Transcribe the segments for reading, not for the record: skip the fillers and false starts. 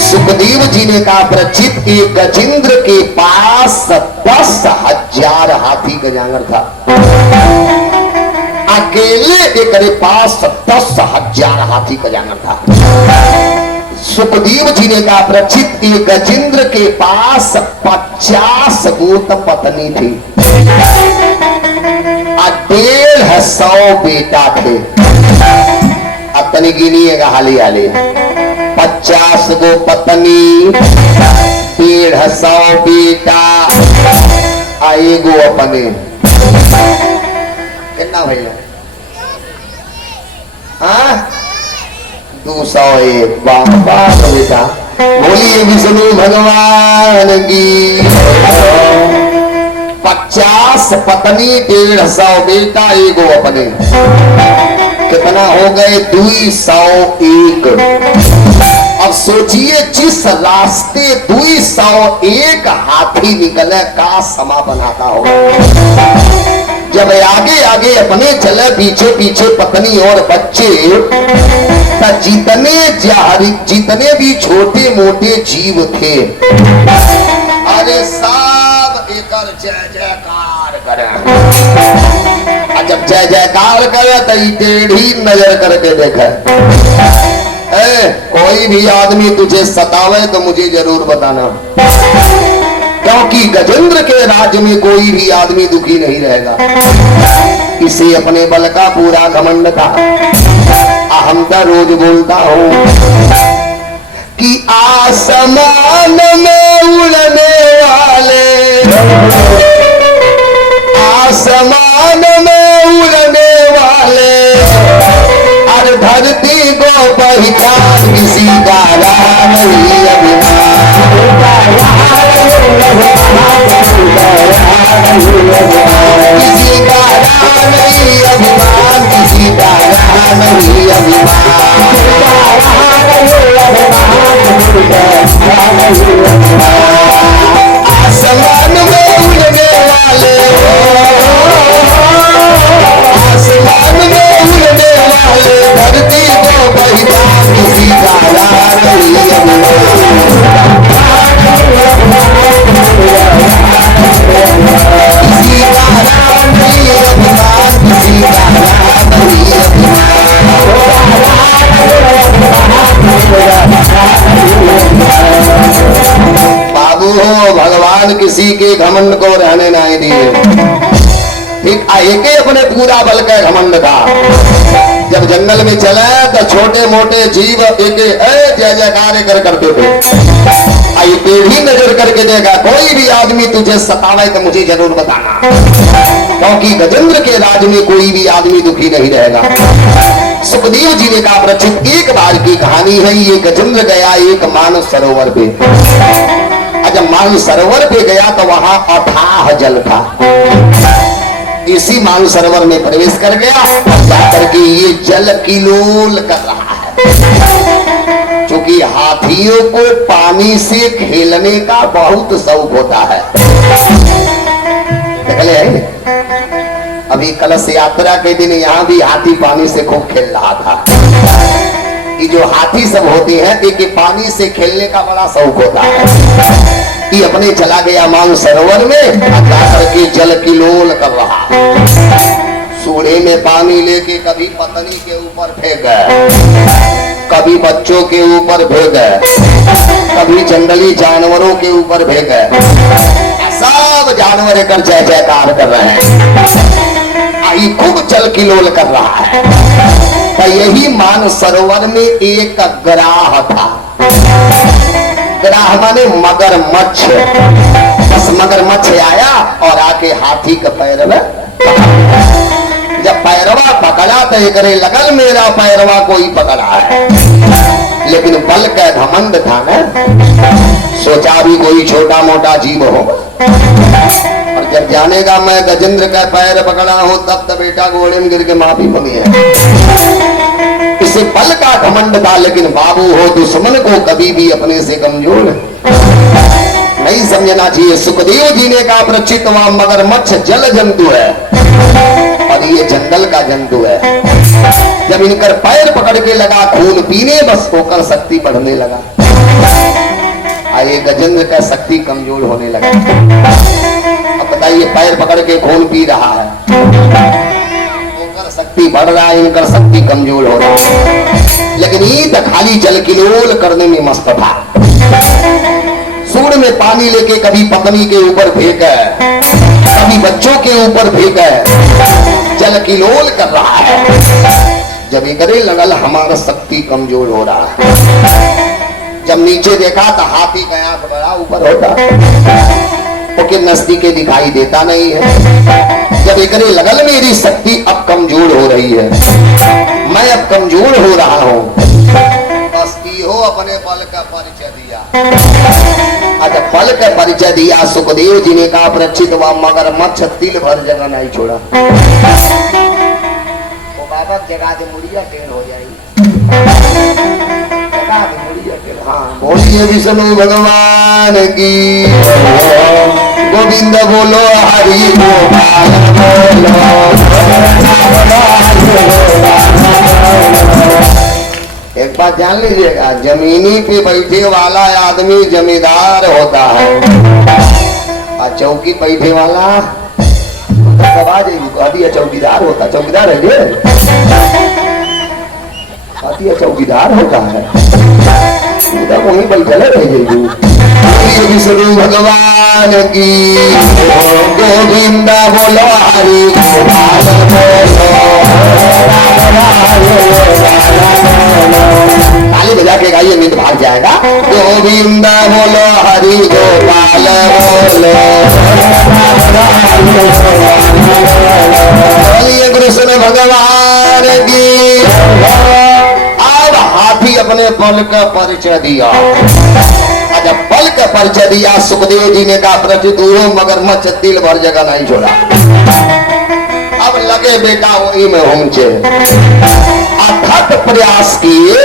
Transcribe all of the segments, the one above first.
सुखदेव जी ने कहा प्रचित एक गजेंद्र के पास 10,000 हाथी का जांगर था। अकेले एक के पास 10,000 हाथी का जांगर था। सुखदेव जी ने कहा प्रचित एक गजेंद्र के पास 50 गोत पत्नी थी, 150 बेटा थे। अतनी गिनिएगा हाली हाली, 50 गो पत्नी, 150 बेटा, आएगो अपने कितना भैया? हाँ 201। बाबा बेटा बोलिए विष्णु भगवान की। 50 पत्नी, 150 बेटा, एगो अपने, कितना हो गए? 201। अब सोचिए जिस रास्ते 201 हाथी निकले का समा बनाता होगा। जब आगे आगे अपने चले, पीछे पीछे पत्नी और बच्चे, जितने भी छोटे मोटे जीव थे, अरे सब एकर जय जयकार करें। जब जय जयकार करे तो टेढ़ी नजर करके देखे, कोई भी आदमी तुझे सतावे तो मुझे जरूर बताना, क्योंकि गजेंद्र के राज्य में कोई भी आदमी दुखी नहीं रहेगा। इसे अपने बल का पूरा घमंड था। हम तो रोज बोलता हूँ कि आसमान में उड़ने वाले, आसमान में उड़ने वाले, और धरती को पहचान किसी का नहीं अभिमान, किसी का नहीं अभिमान, किसी का नहीं अभिमान। आसमान में उड़ने वाले, आसमान में उड़ने वाले, धरती को पहचान किसी का नहीं अभिमान, किसी का नहीं अभिमान, किसी का नहीं अभिमान। बाबू हो, भगवान किसी के घमंड को रहने नहीं दिए। ठीक आए अपने पूरा बल का घमंड था। जब जंगल में चले तो छोटे मोटे जीव एक जय जयकार करते थे। आई टेढ़ी नजर करके देखा, कोई भी आदमी तुझे सतावे तो मुझे जरूर बताना, क्योंकि गजेंद्र के राज में कोई भी आदमी दुखी नहीं रहेगा। सुखदेव जी ने कहा प्रचित एक बार की कहानी है। ये गजेंद्र गया एक मानस सरोवर पे। जब मानस सरोवर पे गया तो वहां अथाह जल था। इसी मानस सरोवर में प्रवेश कर गया, जाकर के ये जल किलोल कर रहा है। क्योंकि हाथियों को पानी से खेलने का बहुत शौक होता है। देख अभी कलश यात्रा के दिन यहाँ भी हाथी पानी से खूब खेल रहा था। ये जो हाथी सब होते हैं, एक पानी से खेलने का बड़ा शौक होता है। ये अपने चला गया मान सरोवर में, जाकर के जल किलोल कर रहा। सूढ़े में पानी लेके कभी पत्नी के ऊपर फेंक गए, कभी बच्चों के ऊपर फेंक गए, कभी जंगली जानवरों के ऊपर फेंक गए। सब जानवर कर जय जयकार कर रहे हैं। आई खूब जल किलोल कर रहा है। तो यही मान सरोवर में एक ग्राह था। ग्राह माने मगरमच्छ। बस मगरमच्छ आया और आके हाथी के पैर में, जब पैरवा पकड़ा तो एक लगल मेरा पैरवा कोई पकड़ा है, लेकिन बल का घमंड था ना, सोचा भी कोई छोटा मोटा जीव हो। और जब जानेगा मैं गजेंद्र का पैर पकड़ा हूं, तब तो बेटा घोड़े में गिर के माफी मांगी है। इसे बल का घमंड था, लेकिन बाबू हो दुश्मन को कभी भी अपने से कमजोर नहीं समझना चाहिए। सुखदेव जी ने कहा प्रचित वहां मगरमच्छ जल जंतु है और ये जंगल का जंतु है। जब जब इनकर पैर पकड़ के लगा खून पीने, बस होकर शक्ति बढ़ने लगा। आए गजेंद्र का शक्ति कमजोर होने लगा। अब बताइए, पैर पकड़ के खून पी रहा है, होकर शक्ति बढ़ रहा है, इनकर शक्ति कमजोर हो रहा है। लेकिन ये तो खाली जल किलोल करने में मस्त था। सूंड में पानी लेके कभी पत्नी के ऊपर फेंके, कभी बच्चों के ऊपर फेंके, जल किलोल कर रहा है। जब इकरे लगल हमारा शक्ति कमजोर हो रहा है। जब नीचे देखा तो हाथी का आंख बड़ा ऊपर होता, ओके नजदीके दिखाई देता नहीं है। जब इकरे लगल मेरी शक्ति अब कमजोर हो रही है, मैं अब कमजोर हो रहा हूँ, बस हो अपने बल का परिचय दिया। अच्छा, बल का परिचय दिया सुखदेव जी ने कहा, प्रचित व मगरमच्छ तिल भर जगह नहीं छोड़ा। वो बाबा जगा दे मुड़िया टेढ़ हो जाएगी, जगा दे मुड़िया टेढ़। हाँ, बोलिए विष्णु भगवान की, गोविंद बोलो, हरि गोपाल बोलो। एक बात जान लीजिएगा, जमीनी पे बैठे वाला आदमी जमींदार होता है, और चौकी बैठे वाला चौकीदार होता। चौकीदार है ये, चौकीदार होता है, वहीं बैठे रह विष्णु भगवान की, गोविंद बोलो, हरि गोपाल ताली बजा के गाइए, नींद भाग जाएगा। गोविंद बोलो, हरि गोपाल बोलो, बोलिए कृष्ण भगवान की। अब हाथी अपने बल का परिचय दिया। जब बल का परिचय दिया, सुखदेव जी ने कहा, प्रचित मगरमच्छ तिल भर जगह नहीं छोड़ा। अब लगे बेटा वही में होंचे, अथक प्रयास किए,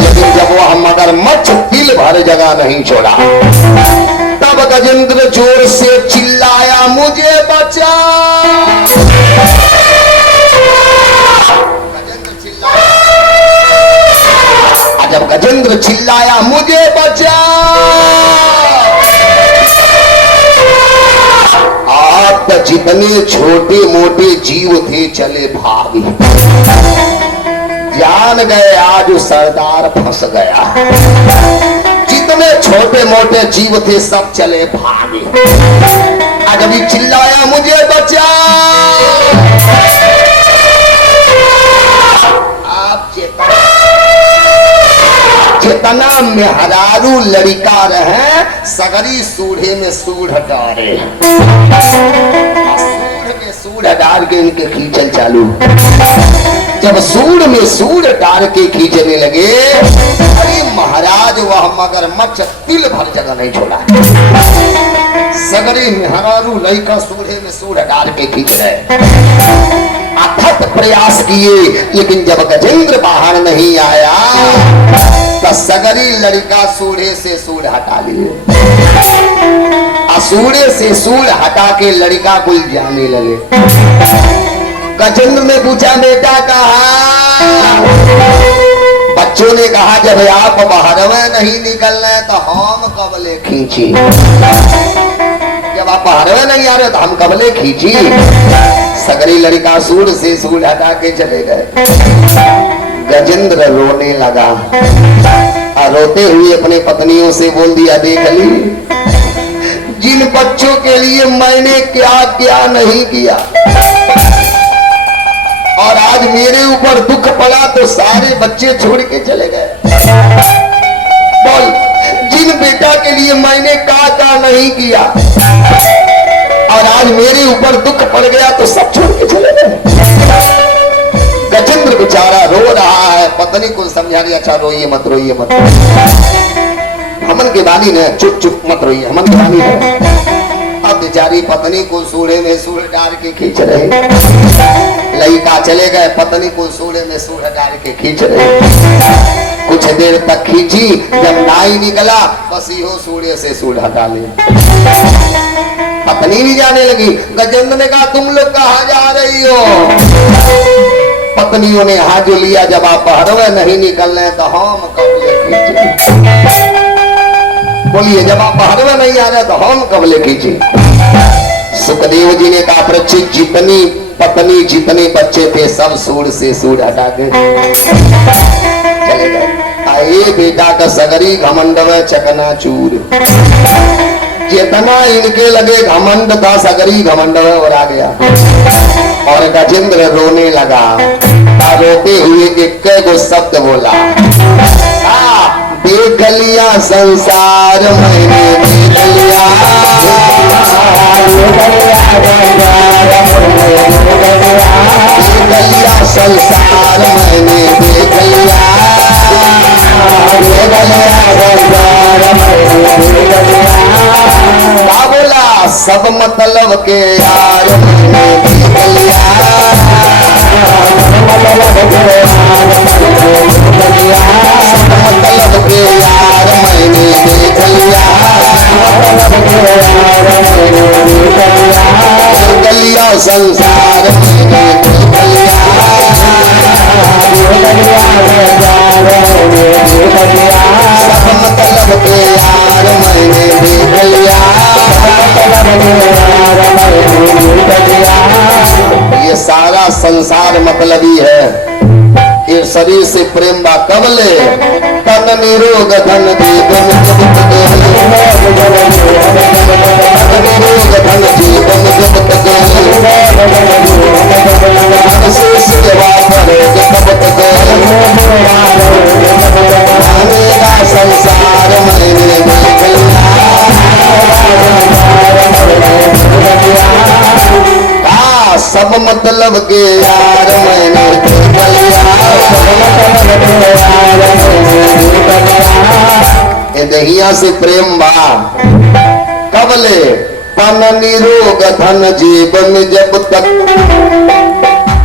लेकिन जब वह मगरमच्छ तिल भर जगह नहीं छोड़ा, तब गजेंद्र जोर से चिल्लाया, मुझे बचा। गजेंद्र चिल्लाया, जब गजेंद्र चिल्लाया, मुझे बचा, आप जितने छोटे मोटे जीव थे चले भागे। जान गए आज सरदार फंस गया। जितने छोटे मोटे जीव थे सब चले भागे। आज अभी चिल्लाया, मुझे बचा। आप चेतना में हजारू लड़का रहे, सगरी सूढ़े में सूढ़ डारे, सूढ़ में सूढ़ डाल के इनके खींचल चालू। जब सूढ़ में सूढ़ डाल के खींचने लगे, अरे महाराज वह मगरमच्छ तिल भर जगह नहीं छोड़ा। सगरी में हजारू लड़का सूढ़े में सूढ़ डाल के खींच रहे, अथक प्रयास किए, लेकिन जब गजेंद्र बाहर नहीं आया तो सगरी लड़का सूढ़े से सूढ़ हटा लिए। सूढ़े से सूढ़ हटा के लड़का कुल जाने लगे। गजेंद्र ने पूछा, बेटा कहाँ? बच्चों ने कहा, जब आप बाहर में नहीं निकलना तो हम कबले खींची। जब आप बाहर में नहीं आ रहे तो हम कबले खींची। सगरी लड़का सूढ़ से सूढ़ हटा के चले गए। गजेंद्र रोने लगा और रोते हुए अपने पत्नियों से बोल दिया, देख ली जिन बच्चों के लिए मैंने क्या क्या नहीं किया, और आज मेरे ऊपर दुख पड़ा तो सारे बच्चे छोड़ के चले गए। बोल, जिन बेटा के लिए मैंने क्या क्या नहीं किया और आज मेरे ऊपर दुख पड़ गया तो सब छोड़ के चले गए। गजेंद्र बेचारा रो रहा है, पत्नी को समझा रही, अच्छा रोइए मत, रोइए मत, हमन के बानी ने चुप चुप मत रोइए, हमन के बानी है। अब बेचारी पत्नी को सूढ़े में सूढ़ डाल के खींच रहे, लड़का चले गए, पत्नी को सूढ़े में सूढ़ डाल के खींच रहे। कुछ देर तक खींची, जब नाई निकला बस यो सूढ़े से सूढ़ हटा ले। पत्नी भी जाने लगी। गजेंद्र ने कहा, तुम लोग कहाँ जा रही हो? पत्नियों ने हाथ जो लिया, जब आप हरवे नहीं निकलने तो हम कबले खींचे। बोलिए, जब आप हरवे नहीं आ रहे तो हम कबले खींचे। सुखदेव जी ने कहा, परीक्षित जितनी पत्नी जितने बच्चे थे सब सूर से सूर हटा के चले गए। आए बेटा का सगरी घमंड में चकना चूर। जितना इनके लगे घमंड था सगरी घमंड में उड़ा गया। और गजेंद्र रोने लगा। रोते हुए एक गो शब्द बोला, देख लिया संसार मैंने देख लिया, देख लिया संसार मैंने देख लिया, क्या बोला, सब मतलब के यार मैंने देख लिया, सब मतलब के यार मैंने देख लिया, देख लिया संसार मैंने देख लिया, सब मतलब के यार मैंने देख लिया। ये सारा संसार मतलबी है। ये शरीर से प्रेम बा कबले, तन निरोग धन जीवन, तन निरोग धन जीवन जब तक सेवा करोगे तब तक मेरा संसार मैंने देख लिया। सब मतलब के यार मैंने देख लिया, ये दहिया से प्रेम बा कबले, तन निरोग धन जीवन जब तक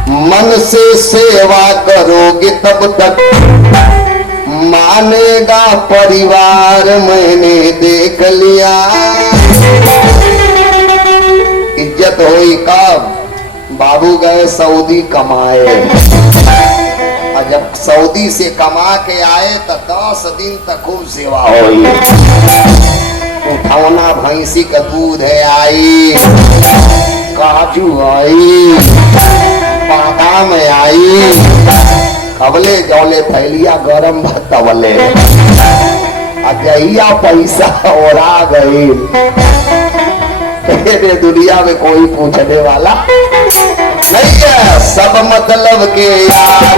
मन से सेवा करोगे तब तक मानेगा परिवार मैंने देख लिया। इज्जत होई कब, बाबू गए सऊदी कमाए, और जब सऊदी से कमा के आए तो 10 दिन तक खूब सेवा हुई। उठौना भैंसी का दूध है आई, काजू आई, बादाम आई, कबले जौले फैलिया गरम भतवले, अजहिया पैसा ओरा गई। तेरे दुनिया में कोई पूछने वाला नहीं है। सब मतलब के यार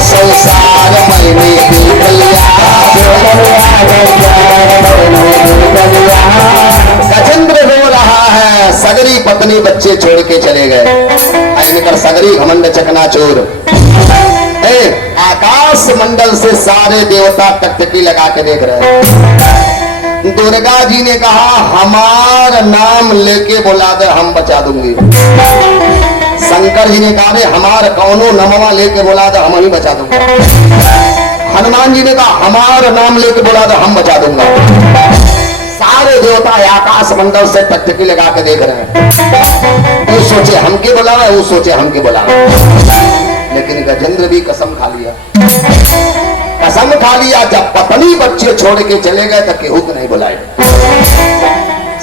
संसार मैंने देख लिया। गजेंद्र रो रहा है, सगरी पत्नी बच्चे छोड़ के चले गए। कर सगरी घमंड चकनाचूर। आकाश मंडल से सारे देवता टकटकी लगा के देख रहे हैं। दुर्गा जी ने कहा, हमारा नाम लेके बुला दे, हम बचा दूंगी। शंकर जी ने कहा, हमारा कौनो नमवा लेके बुला दे, हम ही बचा दूंगा। हनुमान जी ने कहा, हमारा नाम लेके बुला दे, हम बचा दूंगा। सारे देवता आकाश मंडल से टकटकी लगा के देख रहे हैं। वो सोचे हमके बुलावे, वो सोचे हमके बुलावे, लेकिन गजेंद्र भी कसम खा लिया। कसम खा लिया, जब पत्नी बच्चे छोड़ के चले गए तो केहू को नहीं बुलाए।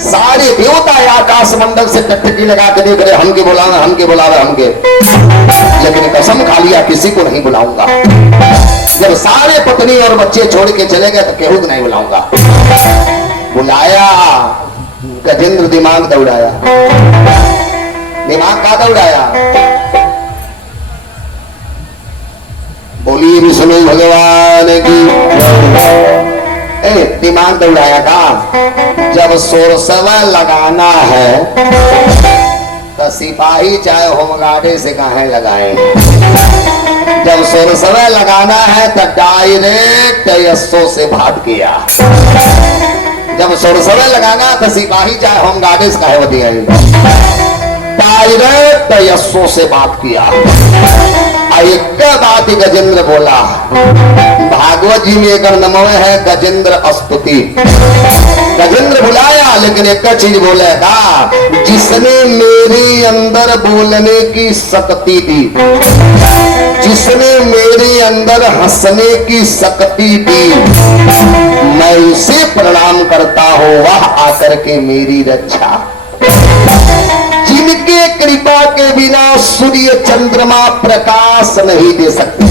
सारे देवता आकाश मंडल से टकटकी लगा के देख रहे, हमके बुलावे, हमके बुलावे, हमके, लेकिन कसम खा लिया किसी को नहीं बुलाऊंगा। जब सारे पत्नी और बच्चे छोड़ के चले गए तो केहू को नहीं बुलाऊंगा। बुलाया, गजेंद्र दिमाग दौड़ाया। दिमाग का दौड़ाया? बोलिए विष्णु भगवान की। दिमाग दौड़ाया था। जब सोरसवा लगाना है तो सिपाही चाहे होमगार्ड से कहें लगाए। जब सोरसवा लगाना है तो डायरेक्ट यस्सो से बात किया। जब सोरसवा लगाना तो सिपाही चाहे होमगार्ड से कहे बतिया, डायरेक्ट यस्सो से बात किया। एक बात ही गजेंद्र बोला। भागवत जी में एक नमो है गजेंद्र स्तुति। गजेंद्र बुलाया लेकिन एक चीज बोलेगा, जिसने मेरे अंदर बोलने की शक्ति दी, जिसने मेरे अंदर हंसने की शक्ति दी, मैं उसे प्रणाम करता हूं, वह आकर के मेरी रक्षा। जिनके कृपा के बिना सूर्य चंद्रमा प्रकाश नहीं दे सकते,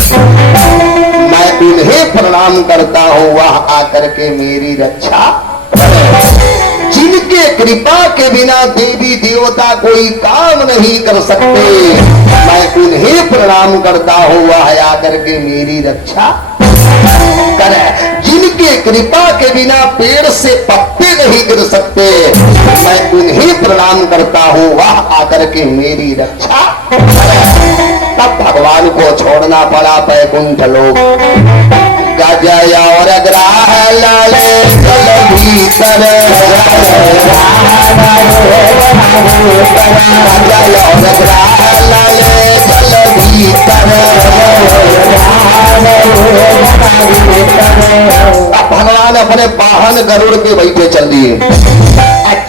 मैं उन्हें प्रणाम करता हूं, वह आकर के मेरी रक्षा। जिनके कृपा के बिना देवी देवता कोई काम नहीं कर सकते, मैं उन्हें प्रणाम करता हूं, वह आकर के मेरी रक्षा करे। जिनके कृपा के बिना पेड़ से पत्ते नहीं गिर सकते, मैं उन्हें प्रणाम करता हूं, वह आकर के मेरी रक्षा करे। तब भगवान को छोड़ना पड़ा बैकुंठ लोक। गजय और ग्राह लाले जल भीतर, गजय और ग्राह लाले जल भीतर। भगवान अपने वाहन गरुड़ पे बैठे चल दिए।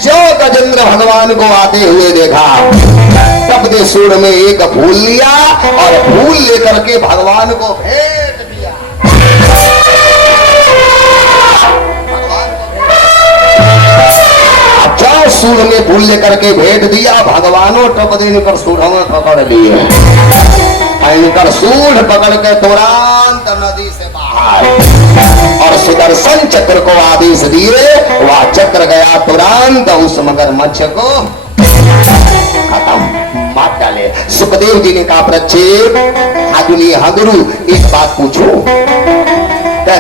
जो गजेंद्र भगवान को आते हुए देखा, तब दे सूर में एक फूल लिया और फूल लेकर के भगवान को भेंट दिया। अच्छा सूर में फूल लेकर के भेंट दिया, भगवानों टप दिन पर सूढ़ों में पकड़ लिए। इनकर सूढ़ पकड़ के तुरंत नदी से बाहर और सुदर्शन चक्र को आदेश दिए, वह चक्र गया तुरंत उस मगरमच्छ को खत्म मार डाले। सुखदेव जी ने कहा, प्रच्छेद हाजुली हगरू, एक बात पूछो।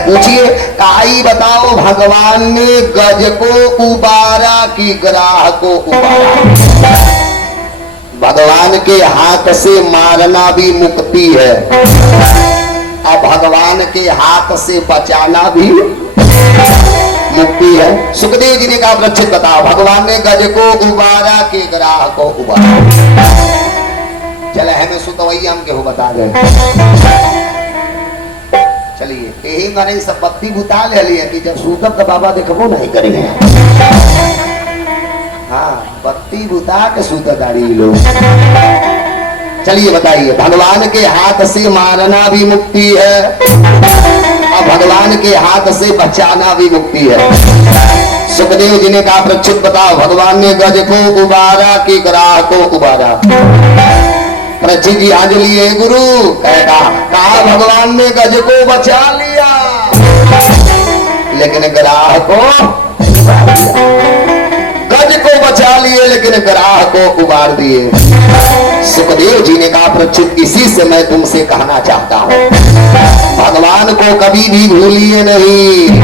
पूछिए। काई बताओ, भगवान ने गज को उबारा कि ग्राह को उबारा? भगवान के हाथ से मारना भी मुक्ति है, और भगवान के हाथ से बचाना भी मुक्ति है। सुखदेव जी ने कहा, प्रच्छेद बताओ, भगवान ने गज को उबारा कि ग्राह को उबारा? चले हमें सुतवैया हम केहू बता दे। चलिए यही मैंने सब बत्ती बुता ले लिया कि जब सूतब तो बाबा देखबो नहीं करेंगे। हाँ, बत्ती बुता के सूत दाड़ी लोग। चलिए बताइए, भगवान के हाथ से मारना भी मुक्ति है और भगवान के हाथ से बचाना भी मुक्ति है। सुखदेव जी ने कहा, प्रच्छेद बताओ, भगवान ने गज को उबारा कि ग्राह को उबारा? प्रच्छेद जी आज लिए गुरु कहा भगवान ने गज को बचा लिया लेकिन ग्राह को उबार दिया। गज को बचा लिए लेकिन ग्राह को उबार दिए। सुखदेव जी ने कहा, प्रच्छेद इसी से मैं तुमसे कहना चाहता हूँ, भगवान को कभी भी भूलिए नहीं।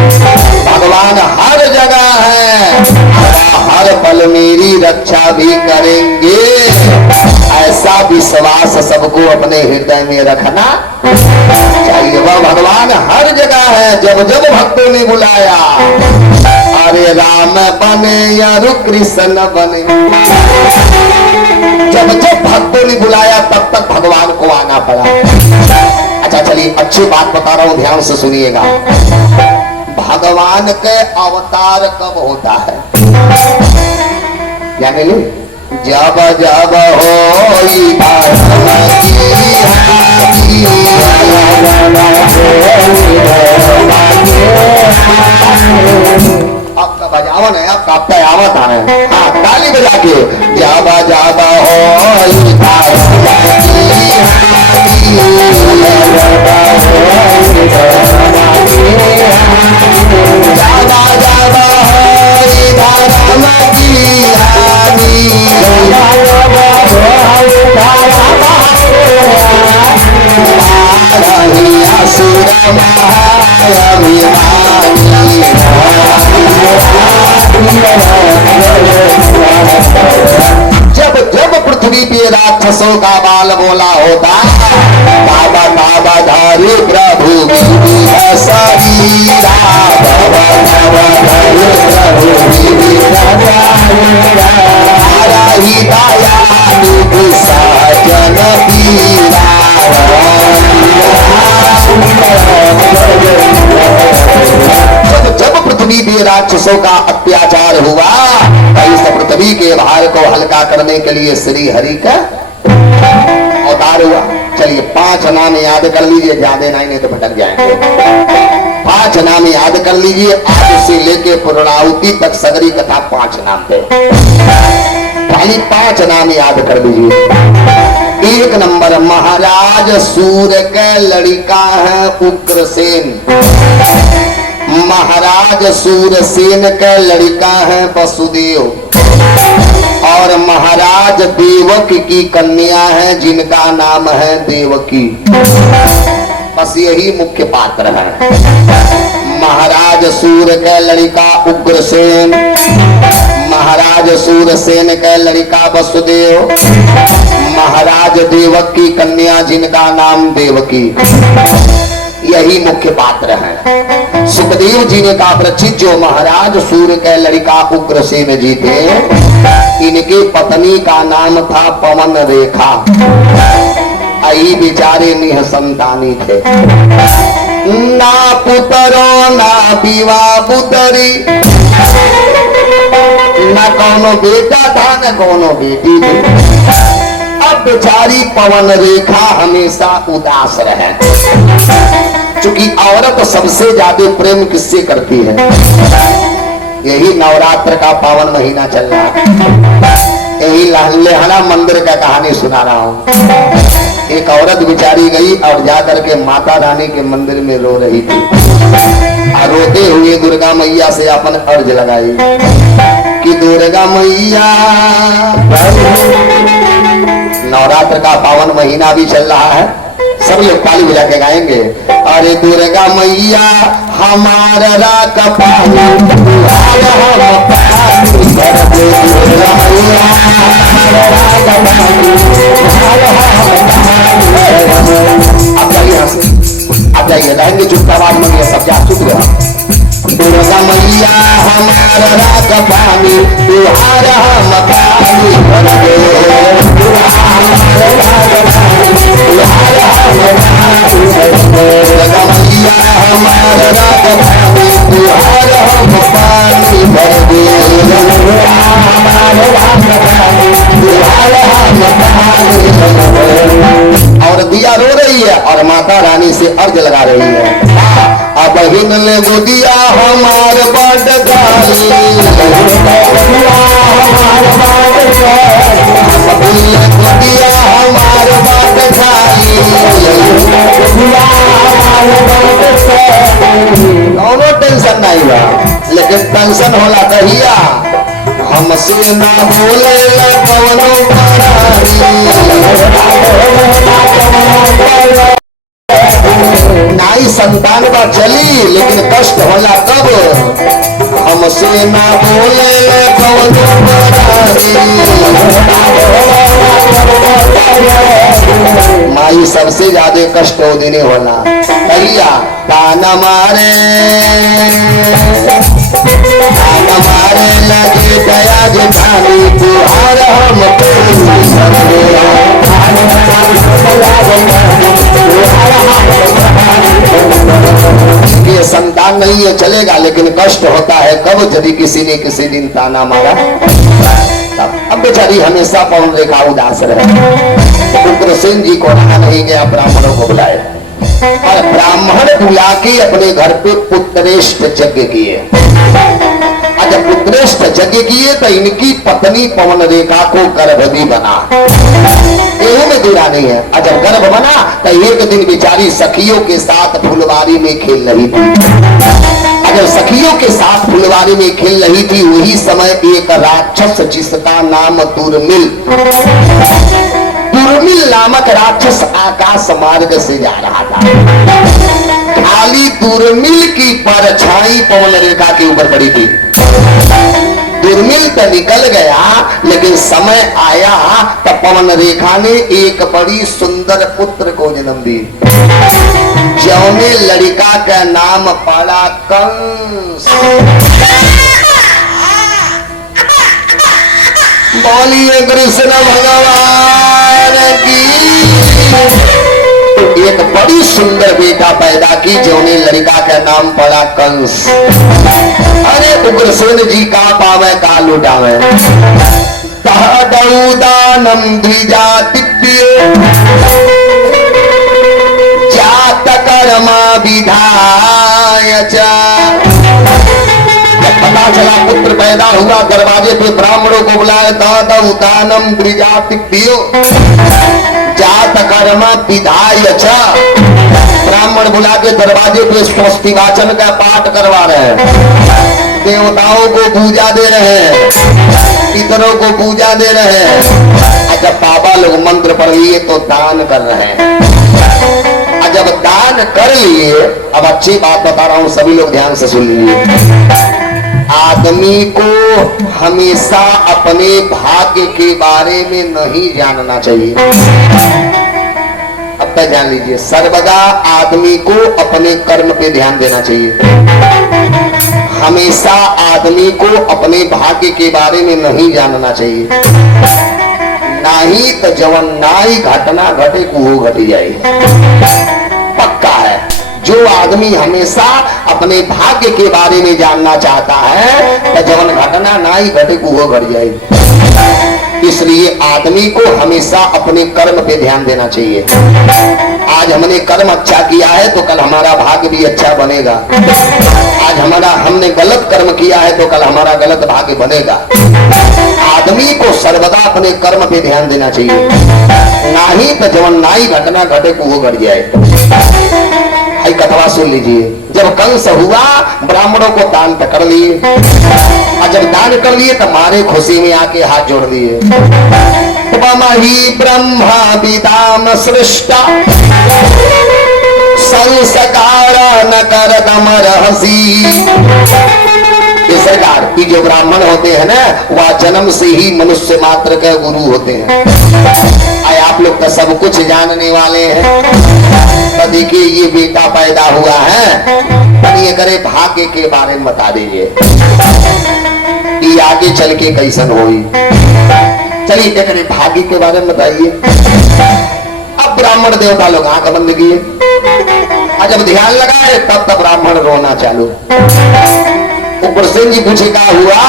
भगवान हर जगह है, हर पल मेरी रक्षा भी करेंगे, ऐसा विश्वास सबको अपने हृदय में रखना चाहिए। वह भगवान हर जगह है। जब जब भक्तों ने बुलाया, अरे राम बने या कृष्ण बने, जब जब भक्तों ने बुलाया तब तक भगवान को आना पड़ा। अच्छा चलिए, अच्छी बात बता रहा हूं, ध्यान से सुनिएगा। भगवान के अवतार कब होता है? क्या मिले? जब जब होई आपका बजावन है, आपका आपका आवत है। हाँ, ताली बजा के जब जब होई जब जब पृथ्वी पे राक्षसों का बाल बोला होता, बाबा बाबा धारी प्रभु शरीरा, बाबा बाबा धारी प्रभु साजन पीरा। जब जब पृथ्वी पे राक्षसों का अत्याचार हुआ, पृथ्वी के भार को हल्का करने के लिए श्री हरि का अवतार हुआ। चलिए 5 नाम याद कर लीजिए, ज्यादा नहीं तो भटक जाएंगे। 5 नाम याद कर लीजिए, आज से लेके पूर्णाहुति तक सगरी कथा 5 नाम पे। खाली 5 नाम याद कर लीजिए। 1 नंबर महाराज सूर्य का लड़का है उग्रसेन। महाराज सूरसेन का लड़का है वसुदेव और महाराज देवकी की कन्या है जिनका नाम है देवकी। बस यही मुख्य पात्र है। महाराज सूर्य का लड़का उग्रसेन, महाराज सूरसेन का लड़का वसुदेव, महाराज देवकी की कन्या जिनका नाम देवकी। यही मुख्य पात्र है। सुखदेव जी ने कहा प्रचित जो महाराज सूर्य के लड़का उग्रसेन जी थे, इनके पत्नी का नाम था पवन रेखा। आई बेचारे निसंतानी थे, ना पुतरो ना पीवा पुतरी, ना कौनो बेटा था न कौनो बेटी थी। अब बेचारी पवन रेखा हमेशा उदास रहे, क्योंकि औरत सबसे ज्यादा प्रेम किससे करती है। यही नवरात्र का पावन महीना चल रहा है, यही लेहड़ा मंदिर का कहानी सुना रहा हूँ। एक औरत बेचारी गई और जाकर के माता रानी के मंदिर में रो रही थी और रोते हुए दुर्गा मैया से अपन अर्ज लगाई कि दुर्गा मैया, नवरात्र का पावन महीना भी चल रहा है, सब लोग ताली बजा के गाएंगे। अरे दुर्गा मैया हमारा राक पानी, अब जाइए रहेंगे चुप आवाज में, सब जा चुप गया। दुर्गा मैया हमारा राक पानी, तुहारा हम पानी भर दे, दुर्गा मैया हमारा राक पानी, तुहारा हम पानी भर दे, और दिया रो रही है और माता रानी से अर्ज लगा रही है। अब हिन ले गोदिया हमार बड़ गाली, गोदिया हमार बड़ गाली, कौनो टेंशन नहीं बा, लेकिन टेंशन होला तहिया हमसे ना बोले कौनो नाई संतान बा चली, लेकिन कष्ट होला तब हमसे ना बोले कौनो माई सबसे ज्यादा कष्ट हो देने होला। कहिया ताना मारे लगे दया जुटानी, तुहार हम ये संतान नहीं है चलेगा, लेकिन कष्ट होता है कब, यदि किसी ने किसी दिन ताना मारा। अब बेचारी हमेशा पवन रेखा उदास रहे। उग्रसेन जी को रहा नहीं गया, ब्राह्मणों को बुलाए और ब्राह्मण बुला के अपने घर पे पुत्रेष्ट यज्ञ किए। जब पुत्रेष्ट यज्ञ किए तो इनकी पत्नी पवन रेखा को गर्भ भी बना, एवं में दूरा नहीं है। और जब गर्भ बना तो एक दिन बेचारी सखियों के साथ फुलवारी में खेल रही थी। अगर सखियों के साथ फुलवारी में खेल रही थी, वही समय एक राक्षस जिसका नाम दुर्मिल नामक राक्षस आकाश मार्ग से जा रहा था। खाली दुर्मिल की परछाई पवन रेखा के ऊपर पड़ी थी। दुर्मिल तो निकल गया, लेकिन समय आया तो पवन रेखा ने एक बड़ी सुंदर पुत्र को जन्म दी, जौने लड़का का नाम पड़ा कंस। बोलिए कृष्ण भगवान की। एक बड़ी सुंदर बेटा पैदा की, जो ने लड़का का नाम पड़ा कंस। अरे उग्रसेन जी का पावे का लुटावे, दानम द्विजातिभ्यो जात कर्मा विधाय च। पता चला पुत्र पैदा हुआ, दरवाजे पे ब्राह्मणों को बुलाया, दानम द्विजातिभ्यो जात कर्म विधाय च। ब्राह्मण बुला के दरवाजे पे स्वस्ति वाचन का पाठ करवा रहे हैं, देवताओं को पूजा दे रहे हैं, पितरों को पूजा दे रहे हैं। जब बाबा लोग मंत्र पढ़ लिए तो दान कर रहे हैं। जब दान कर लिए, अब अच्छी बात बता रहा हूं, सभी लोग ध्यान से सुन लीजिए। आदमी को हमेशा अपने भाग्य के बारे में नहीं जानना चाहिए। अब तक जान लीजिए, सर्वदा आदमी को अपने कर्म पे ध्यान देना चाहिए। हमेशा आदमी को अपने भाग्य के बारे में नहीं जानना चाहिए, नहीं तो जवन नाई घटना घटे को वो घटी जाए, पक्का है। जो आदमी हमेशा अपने भाग्य के बारे में जानना चाहता है तो जवन घटना नाई घटे को वो घट जाए। इसलिए आदमी को हमेशा अपने कर्म पे ध्यान देना चाहिए। आज हमने कर्म अच्छा किया है तो कल हमारा भाग्य भी अच्छा बनेगा। आज हमने गलत कर्म किया है तो कल हमारा गलत भाग्य बनेगा। आदमी को सर्वदा अपने कर्म पे ध्यान देना चाहिए, नहीं तो जवन नाई घटना घटे को वो घट जाए। कथवा सुन लीजिए। जब कंस हुआ, ब्राह्मणों को दान कर लिए, और जब दान कर लिए तो मारे खुशी में आके हाथ जोड़ दिए। मही ब्रह्मा विदाम सृष्टा संस्कार न कर दमर हसी। सरकार की जो ब्राह्मण होते हैं ना, वह जन्म से ही मनुष्य मात्र के गुरु होते हैं। आए आप लोग तो सब कुछ जानने वाले हैं, तो देखिए ये बेटा पैदा हुआ है, ये करे भाग्य के बारे में बता दीजिए, ये आगे चल के कैसन होई। चलिए करे भाग्य के बारे में बताइए। अब ब्राह्मण देवता लोग आंख बंद किए, और जब ध्यान लगाए तब ब्राह्मण रोना चालू। उग्रसेन जी पूछे क्या हुआ?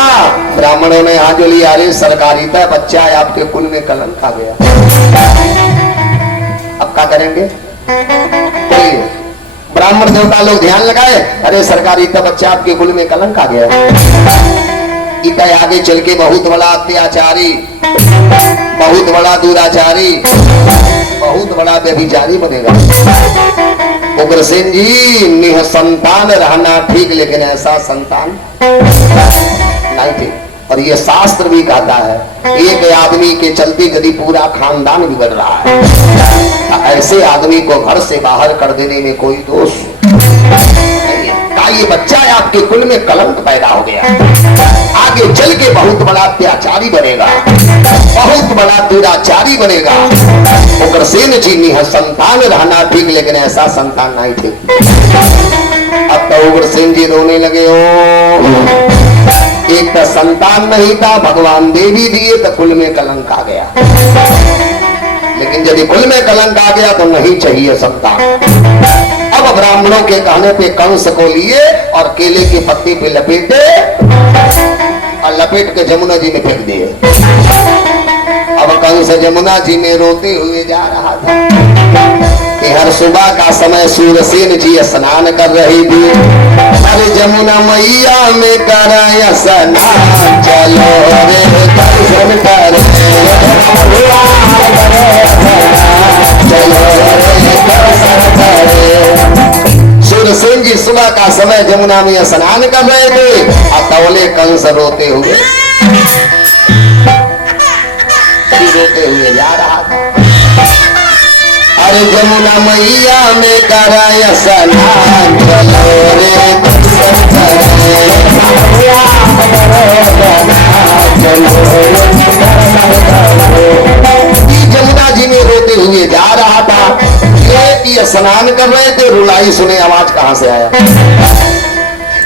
ब्राह्मणों ने हाथ जो लिया, अरे सरकारी था बच्चा है, आपके कुल में कलंक आ गया। अब क्या करेंगे? ब्राह्मण देवता लोग ध्यान लगाए, अरे सरकारी था बच्चा, आपके कुल में कलंक आ गया। इतना आगे चल के बहुत बड़ा अत्याचारी, बहुत बड़ा दुराचारी, बहुत बड़ा व्यभिचारी बनेगा। उग्रसेन जी निसंतान रहना ठीक, लेकिन ऐसा संतान नहीं थे। और ये शास्त्र भी कहता है, एक आदमी के चलते यदि पूरा खानदान बिगड़ रहा है, ऐसे आदमी को घर से बाहर कर देने में कोई दोष नहीं है। ये बच्चा है, आपके कुल में कलंक पैदा हो गया, आगे चल के बहुत बड़ा अत्याचारी बनेगा, बहुत बड़ा दुराचारी बनेगा। उग्रसेन जी निसंतान रहना ठीक, लेकिन ऐसा संतान नहीं थे। अब तो उग्रसेन जी रोने लगे। ओ एक तो संतान नहीं था, भगवान देवी दिए तो कुल में कलंक आ गया, लेकिन यदि कुल में कलंक आ गया तो नहीं चाहिए संतान। अब ब्राह्मणों के कहने पे कंस को लिए और केले के पत्ते पे लपेटे और लपेट के जमुना जी में फेंक दिए। अब कंस जमुना जी में रोते हुए जा रहा था कि हर सुबह का समय सूरसेन जी स्नान कर रही थी। अरे जमुना मैया में कराया स्नान, चलो रे दर्शन कर, सूरसेन जी सुबह का समय जमुना में स्नान कर रहे थे, और तौले कंस रोते हुए जा रहा था। अरे जमुना मैया में कराया स्नान, चलो रे दर्शन करे, जमुना जी में रोते हुए जा रहा था। ये स्नान कर रहे थे, रुलाई सुने, आवाज कहां से आया?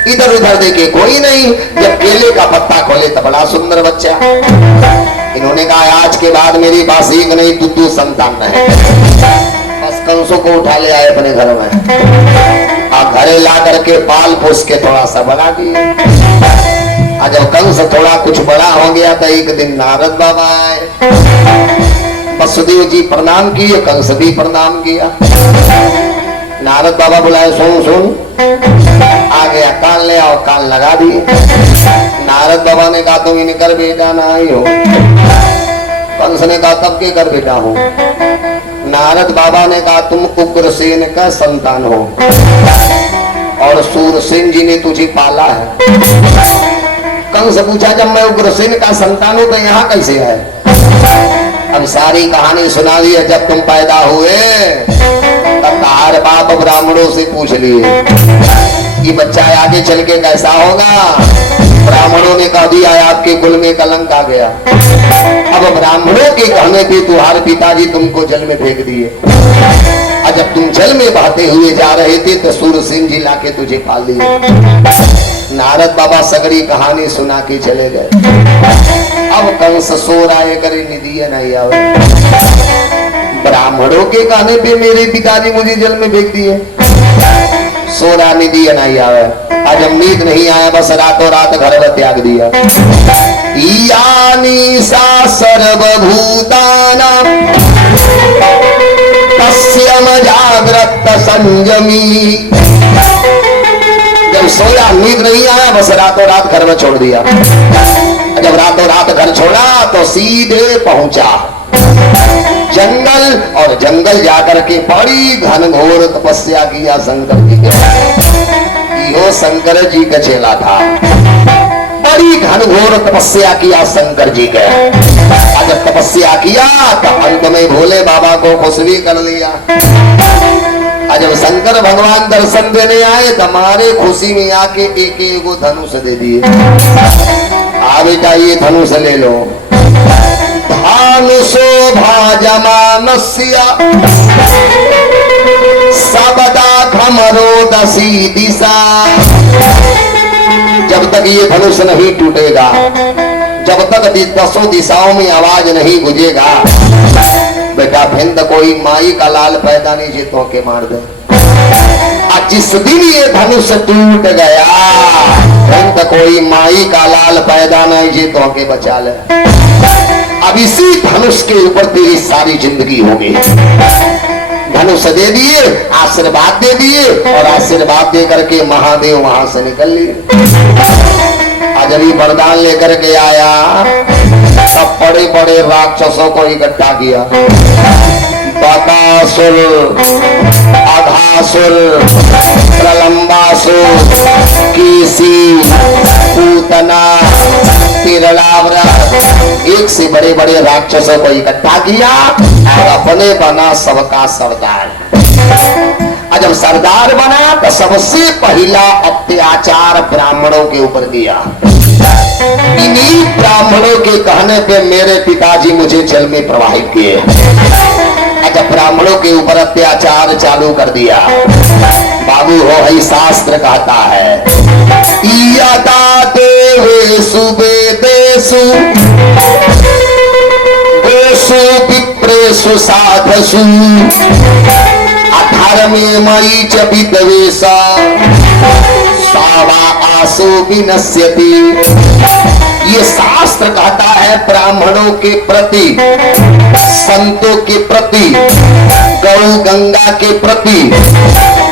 इधर उधर देखे कोई नहीं। जब केले का पत्ता खोले तो बड़ा सुंदर बच्चा। इन्होंने कहा आज के बाद मेरी पास एक नहीं, तू संतान है, बस कंसों को उठा ले आए अपने घर में और घरे ला करके पाल पोस के थोड़ा सा बना दिए। और जब कंस थोड़ा कुछ बड़ा हो गया तो एक दिन नारद बाबा आए, वसुदेव जी प्रणाम किए, कंस भी प्रणाम किया। नारद बाबा बुलाए, सुन सुन। आ गया, कान ले आओ, कान लगा दिए। नारद बाबा ने कहा तुम इनकर बेटा ना ही हो। कंस ने कहा तब के कर बेटा हो। नारद बाबा ने कहा तुम उग्रसेन का संतान हो और सूरसेन जी ने तुझे पाला है। कंस पूछा जब मैं उग्रसेन का संतान हूं तो यहाँ कैसे है? अब सारी कहानी सुना दी है। जब तुम पैदा हुए तब तार बाप ब्राह्मणों से पूछ लिए कि बच्चा आगे चल के कैसा होगा। ब्राह्मणों ने कह दिया आपके कुल में कलंक आ गया। अब ब्राह्मणों के कहने पे तुम्हारे पिताजी तुमको जल में फेंक दिए। और जब तुम जल में बहते हुए जा रहे थे तो सूरसेन जी लाके तुझे पाल लिए। नारद बाबा सगरी कहानी सुना के चले गए। अब कंस सो रहा है, करे निधि नहीं आवे। ब्राह्मणों के कहने पे मेरे पिताजी मुझे जल में फेंक दिए। सो रहा, निधि नहीं आवे। आज नींद नहीं आया, बस रातों रात घर में त्याग दिया। यानी सा सर्वभूतानां तस्यम जाग्रत संयमी। जब सोया, नींद नहीं आया, बस रातों रात घर में छोड़ दिया। जब रातों रात घर छोड़ा तो सीधे पहुंचा जंगल, और जंगल जाकर के बड़ी घनघोर तपस्या किया शंकर जी के। यो शंकर जी का चेला था। बड़ी घनघोर तपस्या किया शंकर जी के। जब तपस्या किया तो अंत में भोले बाबा को खुश भी कर लिया। जब शंकर भगवान दर्शन देने आए तो हमारे खुशी में आके एक एक धनुष दे दिए। आ बेटा ये धनुष ले लो। धनुषो भाजमानस्य सबदा खमरोदसी दिशा। जब तक ये धनुष नहीं टूटेगा, जब तक दसों दिशाओं में आवाज नहीं गुजेगा, बेटा भिंद कोई माई का लाल पैदा नहीं जीतों के मार दे। जिस दिन ये धनुष टूट गया, भिंद कोई माई का लाल पैदा नहीं जीतों के बचा ले। अब इसी धनुष के ऊपर तेरी सारी जिंदगी होगी। धनुष दे दिए, आशीर्वाद दे दिए, और आशीर्वाद दे करके महादेव वहां से निकल लिए। आज अभी वरदान लेकर के आया, सब बड़े बड़े राक्षसों को इकट्ठा किया। बकासुर, अघासुर, प्रलंबासुर, केसी, पूतना, तिरलावृत, एक से बड़े बड़े राक्षसों को इकट्ठा किया और अपने बना सबका सरदार। जब सरदार बना तो सबसे पहला अत्याचार ब्राह्मणों के ऊपर किया। इन्हीं ब्राह्मणों के कहने पे मेरे पिताजी मुझे जल में प्रवाहित किए। जब ब्राह्मणों के ऊपर अत्याचार चालू कर दिया, बाबू हो ही शास्त्र कहता है, यदा देवेषु वेदेषु गोषु विप्रेषु साधसु अधर्मे मयि च विद्वेषा सावा आसो विनश्यति। ये शास्त्र कहता है ब्राह्मणों के प्रति, संतों के प्रति, गौ गंगा के प्रति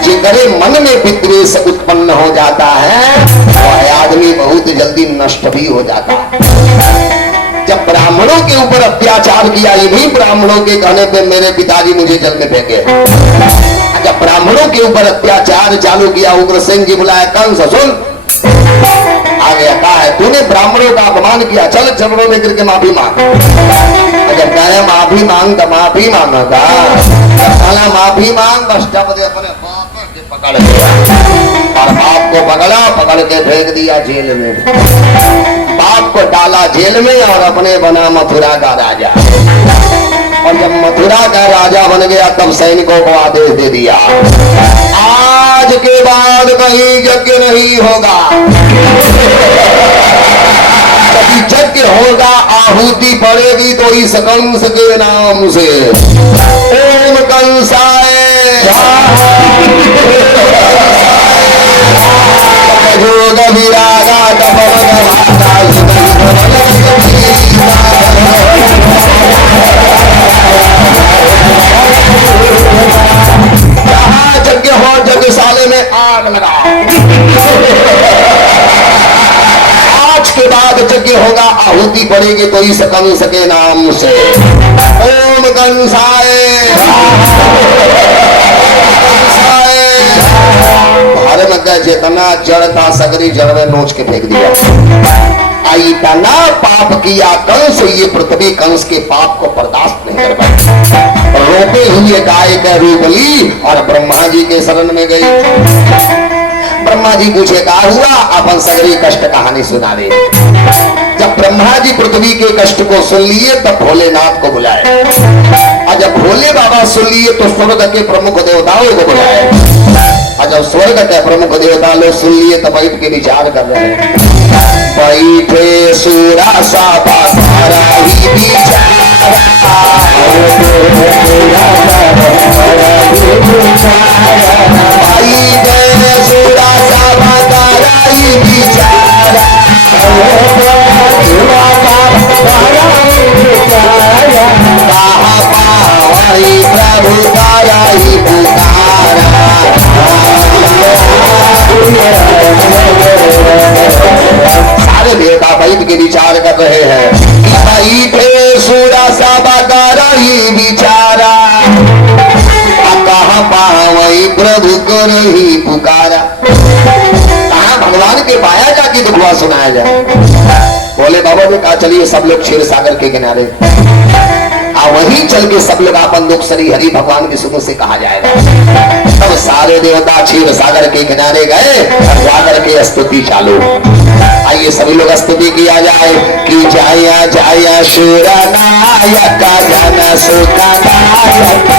जिनके मन में विद्वेष उत्पन्न हो जाता है, वह आदमी बहुत जल्दी नष्ट भी हो जाता है। जब ब्राह्मणों के ऊपर अत्याचार किया, इन्हीं ब्राह्मणों के कहने पे मेरे पिताजी मुझे जल में फेंके। जब ब्राह्मणों के ऊपर अत्याचार चालू किया, उग्रसेन जी बुलाया, कंस सुन। आ गया, कहा है तूने ब्राह्मणों का अपमान किया, चल चरणों में गिर के माफी मांग। जब कहे माफी मांग तो माफी मांगा, माफी मांग, बस टप दे अपने बाप के पकड़ लिया और बाप को पकड़ा, पकड़ के फेंक दिया जेल में। बाप को डाला जेल में और अपने बना मथुरा का राजा। और जब मथुरा का राजा बन गया तब सैनिकों को आदेश दे दिया, आज के बाद कहीं यज्ञ नहीं होगा। यदि यज्ञ होगा, आहुति पड़ेगी तो इस कंस के नाम से। ओम कंसाय जोग विरागा जहाँ यज्ञ हो यज्ञशाले में आग लगा। आज के बाद यज्ञ होगा, आहुति पड़ेगी तो इस कंस के नाम से ओम कंसाय धर्म का चेतना जड़ता सगरी जड़ में नोच के फेंक दिया। आई तना पाप किया कंस, ये पृथ्वी कंस के पाप को बर्दाश्त नहीं कर पाई। रोते हुए गाय का रूप ली और ब्रह्मा जी के शरण में गई। ब्रह्मा जी पूछे क्या हुआ, अपन सगरी कष्ट कहानी सुना दे। जब ब्रह्मा जी पृथ्वी के कष्ट को सुन लिए तब भोलेनाथ को बुलाए, और जब भोले बाबा सुन लिए तो स्वर्ग के प्रमुख देवताओं को बुलाए, और जब स्वर्ग के प्रमुख देवता लोग सुन लिए तो बैठ के विचार कर रहे हैं। बैठे सूरा सा ही विचारा, सूरा सा ही विचारा, प्रभु तारा ही पुकारा। सारे देवता बैठ के विचार कर रहे हैं। बैठे सूरा सा बागारा ही विचारा, कहाँ पावई प्रभु को ही पुकारा। कहाँ भगवान के पाया जाके दुखवा सुनाया जाए। बोले बाबा ने कहा चलिए सब लोग क्षीर सागर के किनारे, वहीं चल के सब लोग अपन दुख श्री हरि भगवान के सुख से कहा जाएगा। तब सारे देवता क्षीर सागर के किनारे गए और जाकर के स्तुति चालू। आइए सभी लोग स्तुति किया जाए कि जाया जाया शूर नायक जन सुखदायक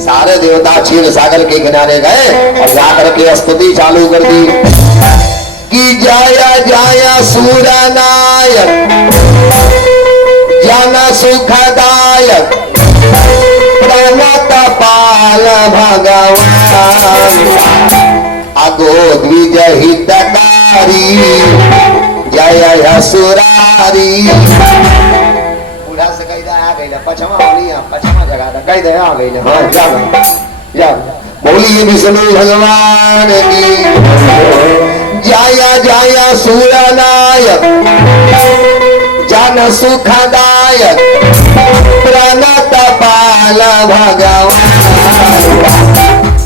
सारे देवता क्षीर सागर के किनारे गए और जाकर के स्तुति चालू कर दी कि जाया जाया सूरा नायक जन सुखदायक प्रणत पाल भगवान अगो द्विज हितकारी जय असुरारी। से कही आ गई पछमा होनी पछमा जगह कही दे आ गई। हाँ जा बोलिए विष्णु भगवान की जाया जाया सूरनायक जन सुखदायक प्रणत पाल भगवान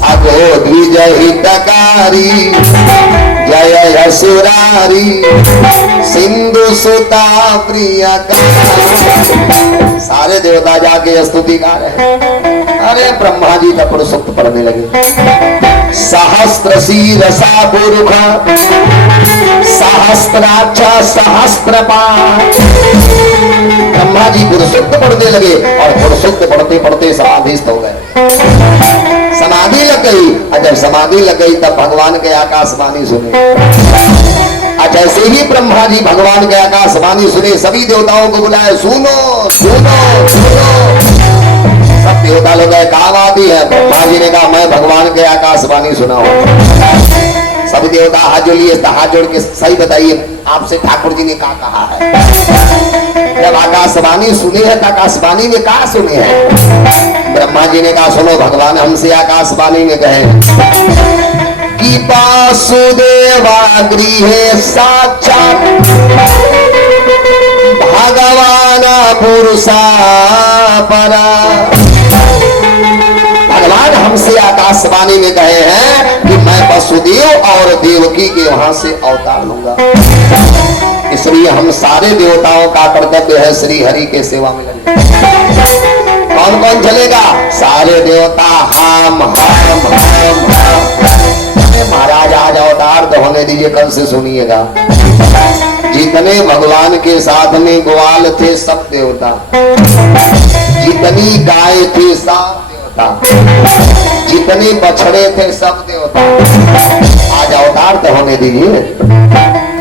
अगो द्विज हितकारी जय असुरारी सिंधु सुता प्रिय। सारे देवता जाके स्तुति गा रहे हैं। अरे ब्रह्मा जी का पुरुषोक्त पढ़ने लगे। सहस्त्र शीरसा पुरुष सहस्त्राक्ष सहस्त्रपाद। ब्रह्मा जी पुरुषोक्त पढ़ने लगे और पुरुषोक्त पढ़ते पढ़ते समाधिस्थ हो गए। समाधि लग गई और जब समाधि लग गई तब भगवान के आकाशवाणी सुने। जैसे ही ब्रह्मा जी भगवान के आकाशवाणी सुने सभी देवताओं को बुलाए सुनो सुनो सुनो। सब देवता लोग काम आती है। ब्रह्मा जी ने कहा मैं भगवान के आकाशवाणी सुना हूं। सब देवता हाथ जोड़िए, हाथ जोड़ के सही बताइए आपसे ठाकुर जी ने क्या कहा है। जब आकाशवाणी सुनी है तो आकाशवाणी में क्या सुने हैं? ब्रह्मा जी ने कहा सुनो भगवान हमसे आकाशवाणी में कहे कि वासुदेवा गृहे साक्षात भगवान पुरुषा परा। भगवान हमसे आकाशवाणी में कहे हैं कि मैं वसुदेव और देवकी के वहां से अवतार लूंगा। इसलिए हम सारे देवताओं का कर्तव्य है श्री हरि के सेवा में लगना। कौन कौन चलेगा? सारे देवता हम महाराज आज अवतार तो होने दीजिए, कल से सुनिएगा। जितने भगवान के साथ में ग्वाल थे सब देवता, जितनी गाय थी सब देवता, जितने बछड़े थे सब देवता। आज अवतार तो होने दीजिए।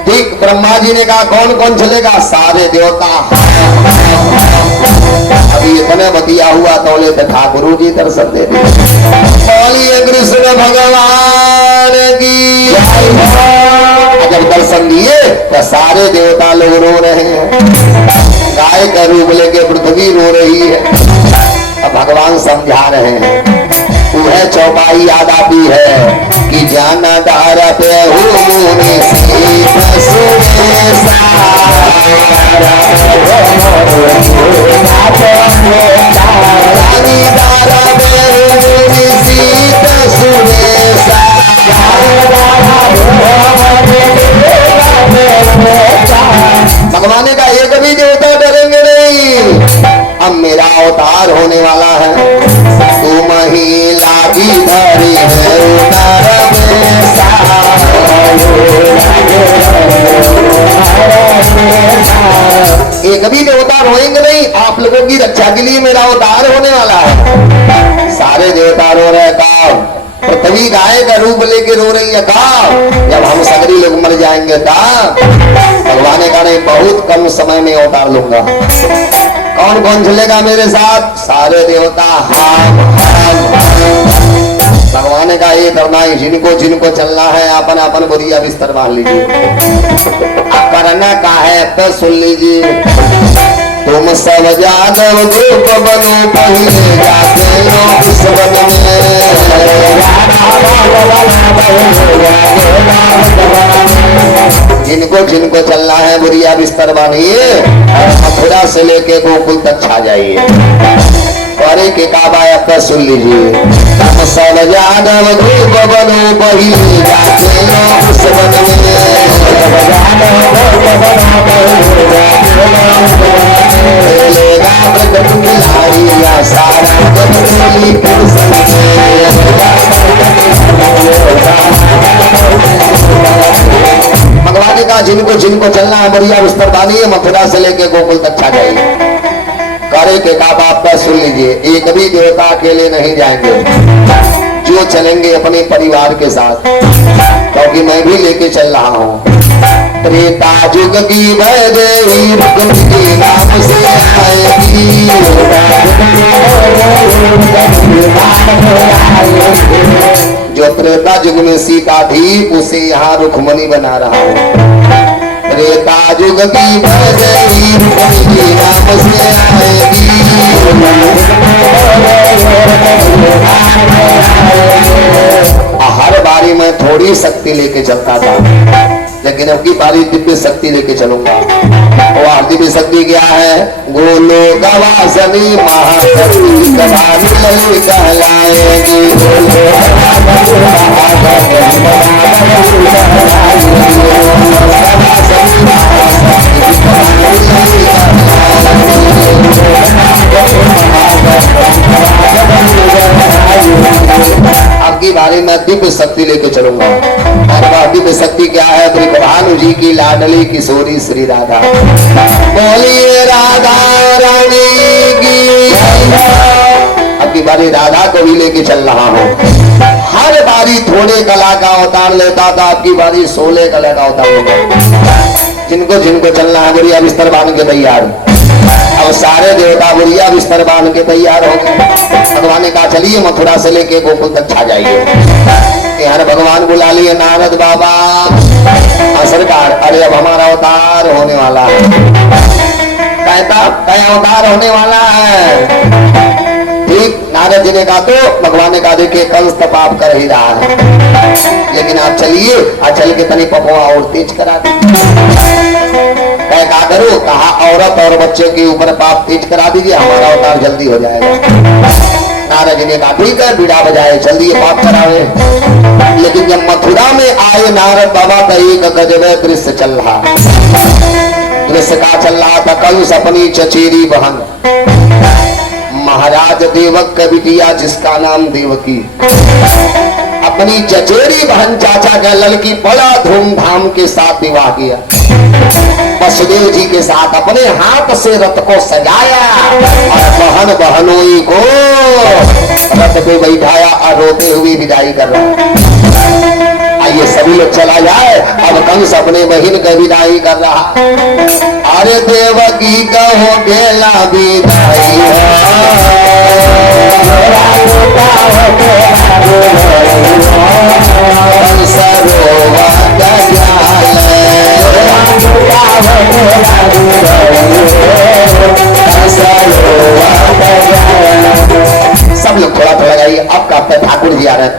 ठीक ब्रह्मा जी ने कहा कौन कौन चलेगा? सारे देवता। अभी इतने बतिया हुआ तौले तो ठाकुर जी दर्शन दे दिए। बोलिए कृष्ण भगवान की। जब दर्शन दिए तो सारे देवता लोग रो रहे हैं। गाय का रूप लेके पृथ्वी रो रही है। अब भगवान समझा रहे हैं। वह चौपाई याद आती है कि जाना दारा पे भगवान का एक भी देवता डरेंगे नहीं। अब मेरा अवतार होने वाला है। तू महिला की धरी है एक भी देवता रोएंगे नहीं। आप लोगों की रक्षा के लिए मेरा अवतार होने वाला है। सारे देवता रो रहे का पृथ्वी गाय का रूप लेके रो रही है का जब हम सगरी लोग मर जाएंगे ता भगवान ने कहा नहीं बहुत कम समय में अवतार लूंगा। कौन कौन चलेगा मेरे साथ? सारे देवता हम भगवान ने कहा ये करना है। जिनको जिनको चलना है अपन अपन बोरिया बिस्तर बांध लीजिए। करना का है तो सुन लीजिए। तुम सब जादव रूप बनो पहले जाते हो इस वन में। जिनको जिनको चलना है बुरिया बिस्तर बांधिए और मथुरा से लेके गोकुल तक छा जाइए। करे के काबा अब सुन लीजिए। तुम सब जादव रूप बनो पहले जाते हो इस वन भगवान का जिनको जिनको चलना है बढ़िया बिस्तर बांधिए मथुरा से लेके गोकुल तक छा जाइए। करे के काबा आप सुन लीजिए। एक भी देवता अकेले नहीं जाएंगे। जो चलेंगे अपने परिवार के साथ क्योंकि मैं भी लेके चल रहा हूँ। त्रेता युग की वैदेही के नाम से आएगी। जो त्रेता युग में सीता थी उसे यहाँ रुक्मणी बना रहा हूँ। त्रेता युग की वैदेही के नाम से आएगी। हर बारी मैं थोड़ी शक्ति लेके चलता था लेकिन अब की बारी दिव्य शक्ति लेके चलूंगा। वह दिव्य शक्ति क्या है? गोलो गवासनी महाशक्ति कहलाएगी। अब की बारी में दिव्य शक्ति लेके चलूंगा। और वह दिव्य शक्ति क्या है? भानु जी की लाडली किशोरी श्री राधा। बोलिए राधा रानी की। अब की बारी राधा को भी लेके चल रहा हूँ। हर बारी थोड़े कला का अवतार लेता था, अब की बारी 16 कला का अवतार लेगा। जिनको जिनको चलना है बढ़िया बिस्तर बांध के तैयार। अब सारे देवता बुढ़िया बिस्तर बांध के तैयार हो गए। भगवान ने कहा चलिए मथुरा से लेके गोकुल तक छा जाइए। यार भगवान बुला लिए नारद बाबा। सरकार अरे अब हमारा अवतार होने वाला है। कहता क्या अवतार होने वाला है? ठीक नारद जी ने कहा तो भगवान ने कहा देखिए कंस तो पाप कर ही रहा है, लेकिन आप चलिए चल के तनी पपुआ और तेज करा क्या करो? कहा औरत और बच्चे के ऊपर पाप तेज करा दीजिए, हमारा अवतार जल्दी हो जाएगा। नारद जी ने कहा ठीक है बीड़ा बजाए जल्दी ये पाप करावे। लेकिन जब मथुरा में आए नारद बाबा का एक गजब दृश्य चल रहा। दृश्य का चल रहा था कंस अपनी चचेरी बहन महाराज देवक का बिटिया जिसका नाम देवकी अपनी चचेरी बहन चाचा का लड़की बड़ा धूमधाम के साथ विवाह किया। वसुदेव जी के साथ अपने हाथ से रथ को सजाया और बहन बहनोई को रथ पे बैठाया और रोते हुए विदाई कर रहा। आइए सभी लोग चला जाए। अब कंस अपने बहन का विदाई कर रहा। अरे देवकी का हो गेला विदाई सब लोग थोड़ा थोड़ा गाइए। अब का ठाकुर जी आ रहे हैं।